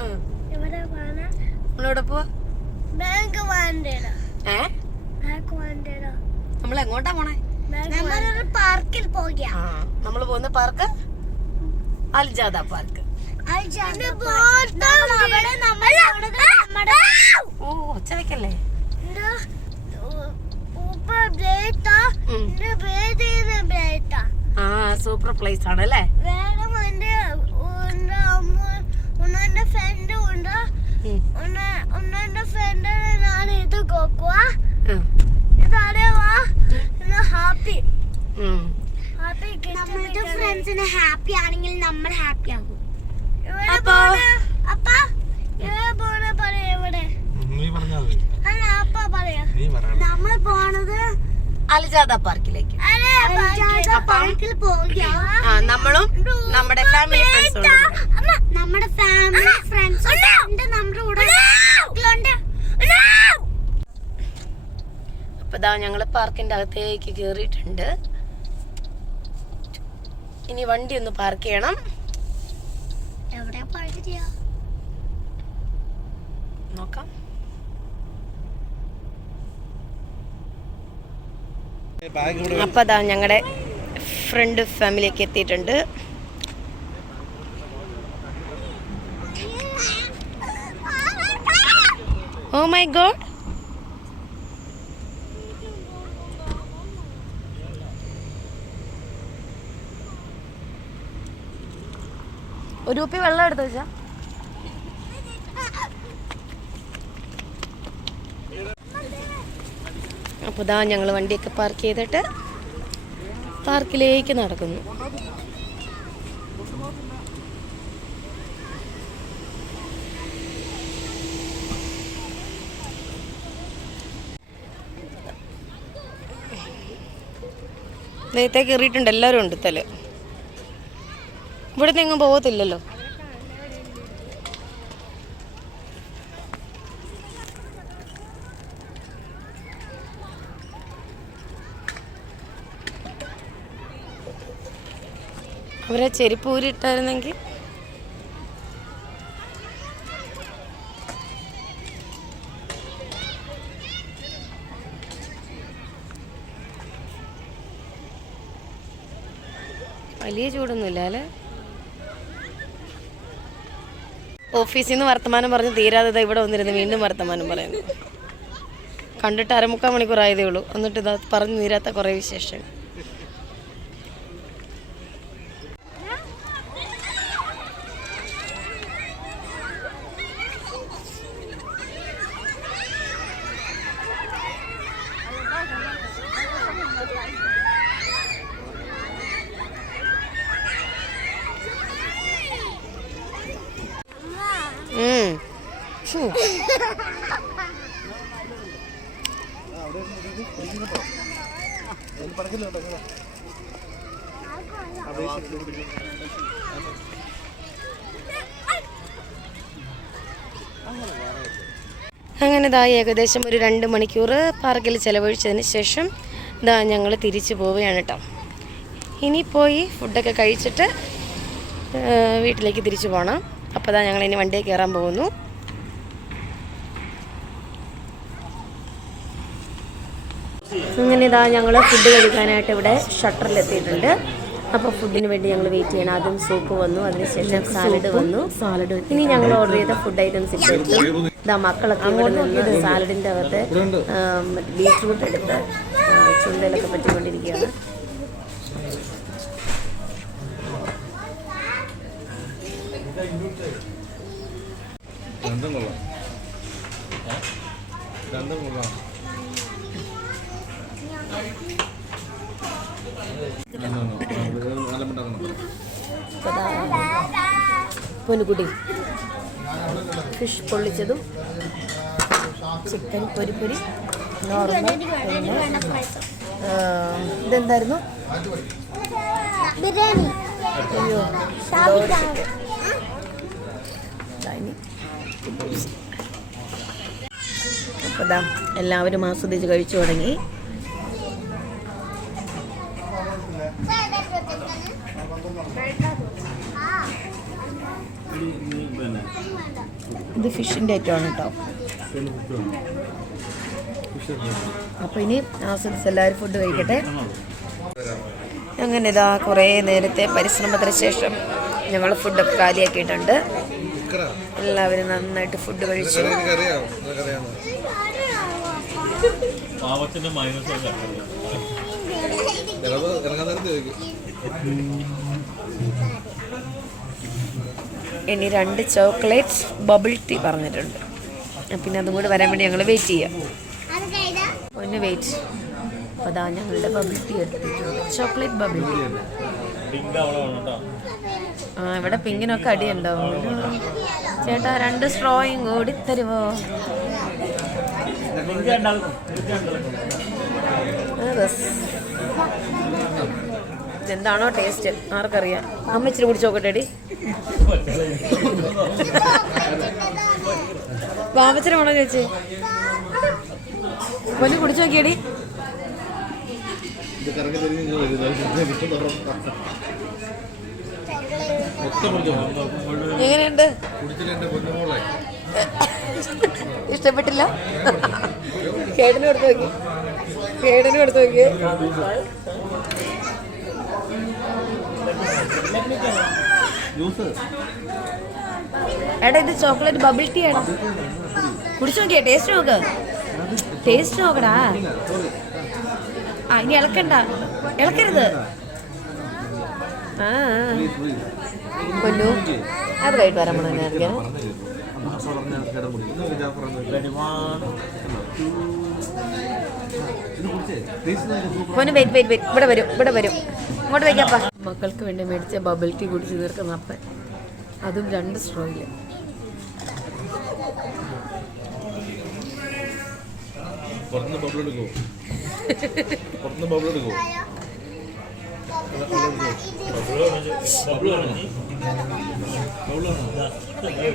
ഉം. എവിടെ പോണ നമ്മളെവിടെ പോവാ? ബാങ്ക് ഏ? നമ്മൾ എങ്ങോട്ടാ പോണേ? നമ്മളൊരു പാർക്കിൽ നമ്മൾ പോകുന്ന പാർക്ക്? അൽജാദ പാർക്ക്. ഓ ഒച്ച വെക്കല്ലേ ഉം. ആ സൂപ്പർ പ്ലേസ് ആണ് അല്ലേ ഫ്രണ്ട് ഉണ്ട്. ഉം. ഒന്നെ ഫ്രണ്ട് ഞാൻ ഇത് നോക്കുക ഉം. ഇതാരെ വാ? ഹാപ്പി. നമ്മളുടെ ഫ്രണ്ട്സിന് ഹാപ്പി ആണെങ്കിൽ നമ്മൾ ഹാപ്പി ആകും. അപ്പൊ? അപ്പ. പോണ? പറയാ ഇവിടെ നീ പറഞ്ഞാ അല്ല അപ്പ പറയാ. നമ്മൾ പോണത് അൽജാദ പാർക്കിലേക്ക്. പാർക്കിൽ പോവുക ആ നമ്മളും നമ്മുടെ ഫാമിലി ഫ്രണ്ട്സും നമ്മുടെ ഫാമിലി ഫ്രണ്ട്സ് നമ്മുടെ കൂടെ. അപ്പൊ ഇതാ ഞങ്ങൾ പാർക്കിന്റെ അകത്തേക്ക് കേറിയിട്ടുണ്ട്. ഇനി വണ്ടി ഒന്ന് പാർക്ക് ചെയ്യണം. എവിടെയാ പാർക്ക് ചെയ്യാ നോക്കാം ബാഗ് ഇവിടെ അപ്പൊ അതാ ഞങ്ങളുടെ ഫ്രണ്ട് ഫാമിലിയൊക്കെ എത്തിയിട്ടുണ്ട്. ഓ മൈ ഗോഡ് ഒരു കുപ്പി വെള്ളം എടുത്തു വെച്ചാ അപ്പോൾ ഇതാ ഞങ്ങൾ വണ്ടിയൊക്കെ പാർക്ക് ചെയ്തിട്ട് പാർക്കിലേക്ക് നടക്കുന്നു. നേരത്തെ കയറിയിട്ടുണ്ട് എല്ലാവരും ഉണ്ട് തല. ഇവിടുന്ന് എങ്ങും പോകത്തില്ലല്ലോ. അവരെ ചെരുപ്പ് ഊരിട്ടായിരുന്നെങ്കിൽ വലിയ ചൂടൊന്നുമില്ല അല്ലേ? ഓഫീസിൽ നിന്ന് വർത്തമാനം പറഞ്ഞ് തീരാതെ ഇവിടെ വന്നിരുന്ന് വീണ്ടും വർത്തമാനം പറയുന്നു. കണ്ടിട്ട് അരമുക്കാൽ മണിക്കൂറായതേ ഉള്ളൂ. എന്നിട്ട് ഇതാ പറഞ്ഞു തീരാത്ത കുറേ വിശേഷം അങ്ങനെ ഇതാ ഏകദേശം ഒരു രണ്ട് മണിക്കൂർ പാർക്കിൽ ചിലവഴിച്ചതിന് ശേഷം ഇതാ ഞങ്ങൾ തിരിച്ചു പോവുകയാണ് കേട്ടോ. ഇനി പോയി ഫുഡൊക്കെ കഴിച്ചിട്ട് വീട്ടിലേക്ക് തിരിച്ചു പോകണം അപ്പോൾ ദാ ഞങ്ങൾ ഇനി വണ്ടിയിൽ കയറാൻ പോകുന്നു. അങ്ങനെ ഇതാ ഞങ്ങൾ ഫുഡ് കഴിക്കാനായിട്ട് ഇവിടെ ഷട്ടറിലെത്തിയിട്ടുണ്ട് അപ്പോൾ ഫുഡിന് വേണ്ടി ഞങ്ങൾ വെയിറ്റ് ചെയ്യണം. ആദ്യം സൂപ്പ് വന്നു അതിനുശേഷം സാലഡ് വന്നു. സാലഡ് ഇനി ഞങ്ങൾ ഓർഡർ ചെയ്ത ഫുഡ് ഐറ്റംസ് ഇപ്പോൾ എടുത്തു ഇതാ മക്കളൊക്കെ ഇവിടെ നിന്ന് സാലഡിന്റെ അകത്ത് ബീറ്റ്റൂട്ട് എടുത്ത് ആ, ചുണ്ടയിലൊക്കെ പറ്റിക്കൊണ്ടിരിക്കുകയാണ്. രണ്ടും കൊള്ളാം. രണ്ടും കൊള്ളാം. പൊന്നുകുട്ടി. ഫിഷ് പൊള്ളിച്ചതും ചിക്കൻ പൊരിപ്പൊരി നോർമൽ ഇതെന്തായിരുന്നു? ബിരിയാണി. അയ്യോ ദാ എല്ലാവരും ആസ്വദിച്ച് കഴിച്ചു തുടങ്ങി. ഇത് ഫിഷിന്റെ ഐറ്റമാണ് കേട്ടോ. അപ്പോൾ ഇനി ആസ്വദിച്ച് എല്ലാവരും ഫുഡ് കഴിക്കട്ടെ. അങ്ങനെ ഇതാ കുറേ നേരത്തെ പരിശ്രമത്തിന് ശേഷം ഞങ്ങൾ ഫുഡൊക്കെ കാലിയാക്കിയിട്ടുണ്ട്. എല്ലാവരും നന്നായിട്ട് ഫുഡ് കഴിച്ചു. ഇറങ്ങാൻ നേരത്തെ ചോദിക്കും ഇനി രണ്ട് ചോക്ലേറ്റ് ബബിൾ ടീ പറഞ്ഞിട്ടുണ്ട്. പിന്നെ അതും കൂടി വരാൻ വേണ്ടി ഞങ്ങൾ വെയിറ്റ് ചെയ്യാം. ഒന്ന് വെയിറ്റ് അപ്പോൾ അതാ ഞങ്ങളുടെ ബബിൾ ടീ എടുത്തിട്ടുണ്ട്. Chocolate bubble tea. ആ ഇവിടെ പിങ്കിനൊക്കെ അടിയുണ്ടാവും ചേട്ടാ രണ്ട് സ്ട്രോയും കൂടി തരുമോ? ഉണ്ടാകും എന്താണോ ടേസ്റ്റ് ആർക്കറിയാം? അമ്മ ഇച്ചിരി കുടിച്ചു നോക്കട്ടെടി. വാമച്ചനെ വേണോ ചേച്ചി? കൊല്ലം കുടിച്ചു നോക്കിയടി. എങ്ങനെയുണ്ട്? ഇഷ്ടപ്പെട്ടില്ല? കേടിനും എടുത്ത് നോക്കി. കേടിനും എടുത്ത് നോക്കി. എടാ ഇത് ചോക്ലേറ്റ് ബബിൾ ടീ ആണ്. കുടിച്ചു നോക്കിയേ ടേസ്റ്റ് നോക്ക്. ടേസ്റ്റ് നോക്കടാ. ആ ഇനി ഇളക്കണ്ട. ഇളക്കരുത്. ആ. കൊല്ലു. അത് കഴിട്ട് വരാൻ പോണ നല്ല സൂപ്പർ വെയിറ്റ് വെയിറ്റ് വെയിറ്റ് ഇവിടെ വരും ഇവിടെ വരും. ഇങ്ങോട്ട് വയ്ക്കപ്പ മക്കൾക്ക് വേണ്ടി മേടിച്ച ബബിൾ ടീ കുടിച്ച് തീർക്കുന്ന അപ്പൻ. അതും രണ്ട് സ്ട്രോയിൽ പുറത്തുനിന്ന് ബബിൾ പുറത്തുനിന്ന് ബബിൾ എടുക്കോ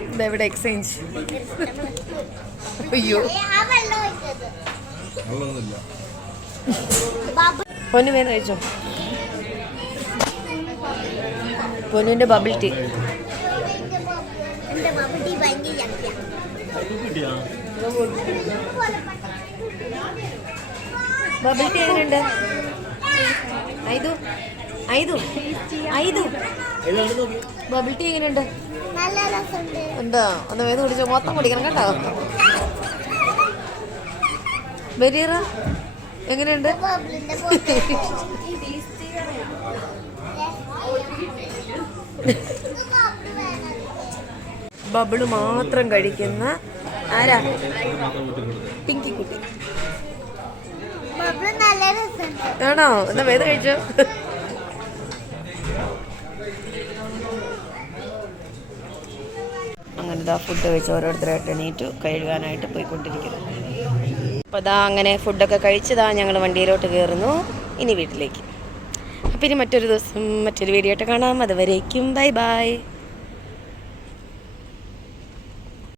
ഇതെവിടെ എക്സ്ചേഞ്ച് അയ്യോ. പൊന്നു വേഗം കഴിച്ചോ? പൊന്നുവിന്റെ ബബിൾ ടീ ബബിൾ ടീ എങ്ങനെയുണ്ട്? ഐതു ഐതു ഐതു. ഇതാണ് ബബിൾ ടീ എങ്ങനെയുണ്ട് എന്താ? ഒന്ന് വേദ കുടിച്ചോ. മൊത്തം കുടിക്കണം കേട്ടോ. ബരീറ എങ്ങനെയുണ്ട്? ബബിൾ മാത്രം കഴിക്കുന്ന ആരാ? പിങ്കി കുട്ടി. ആണോ? എന്നാ വേദ കഴിച്ചോ? അങ്ങനെ ഇതാ ഫുഡ് കഴിച്ച് ഓരോരുത്തരായിട്ട് എണീറ്റു കഴുകാനായിട്ട് പോയിക്കൊണ്ടിരിക്കുന്നു. അപ്പോൾ ഇതാ അങ്ങനെ ഫുഡൊക്കെ കഴിച്ചതാ ഞങ്ങൾ വണ്ടിയിലോട്ട് കയറുന്നു ഇനി വീട്ടിലേക്ക്. ഇനി മറ്റൊരു ദിവസം മറ്റൊരു വീഡിയോ ആയിട്ട് കാണാം. അതുവരേക്കും ബൈ ബൈ.